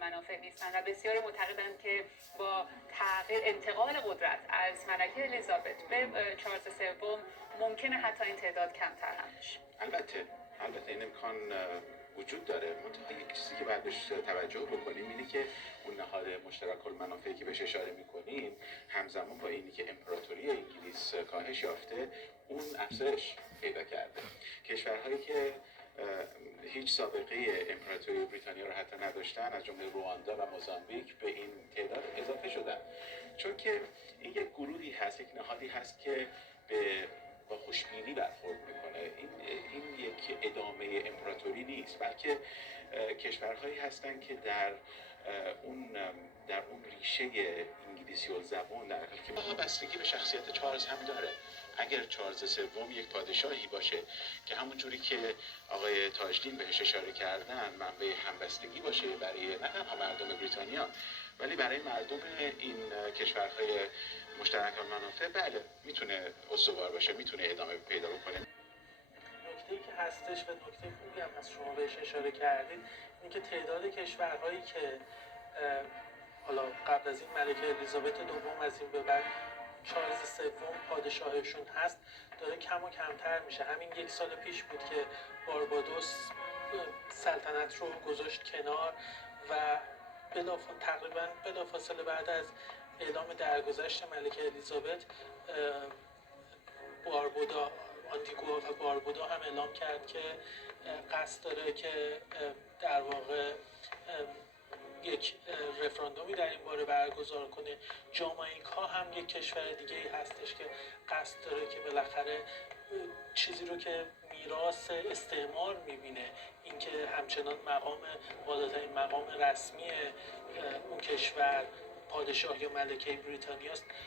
منافع نیستند و بسیاری معتقدند که با تغییر انتقال قدرت از ملکه الیزابت به چارلز سوم ممکنه حتی این تعداد کمتر هم بشه. البته این امکان وجود داره، منتها یک چیزی که باید بهش توجه بکنیم اینه که اون نهاد مشترک المنافعی که بهش اشاره میکنیم همزمان با اینی که امپراتوری انگلیس کاهش یافته اون افزایش پیدا کرده. کشورهایی که هیچ سابقه امپراتوری بریتانیا رو حتی نداشتن از جمله رواندا و موزامبیک به این تعداد اضافه شدن، چون که این یک گروهی هست، یک نهادی هست که با خوشبینی برخورد میکنه. این یک ادامه امپراتوری نیست، بلکه کشورهایی هستند که در اون ریشه انگلیسی الزبان در حالی که بستگی به شخصیت چارلز هم داره. اگر چارلز سوم یک پادشاهی باشه که همون جوری که آقای تاجدین بهش اشاره کردن منبع همبستگی باشه برای نه تنها مردم بریتانیا ولی برای مردم این کشورهای مشترک المنافع، بله میتونه استوار باشه، میتونه ادامه پیدا بکنه. نکته‌ای که هستش و نکته خوبی هم هست شما بهش اشاره کردید این که تعداد کشورهایی که حالا قبل از این ملکه الیزابت دوم از این به بعد چارلز سوم پادشاهشون هست داره کم و کمتر میشه. همین یک سال پیش بود که باربادوس سلطنت رو گذاشت کنار و تقریبا بلافاصله بعد از اعلام درگذشت ملکه الیزابت آنتیگوا و باربودا هم اعلام کرد که قصد داره که در واقع یک رفراندومی در این باره برگزار کنه. جامائیکا هم یک کشور دیگه ای هستش که قصد داره که بالاخره چیزی رو که میراث استعمار میبینه اینکه همچنان بالاترین مقام رسمی اون کشور پادشاه یا ملکه بریتانیاست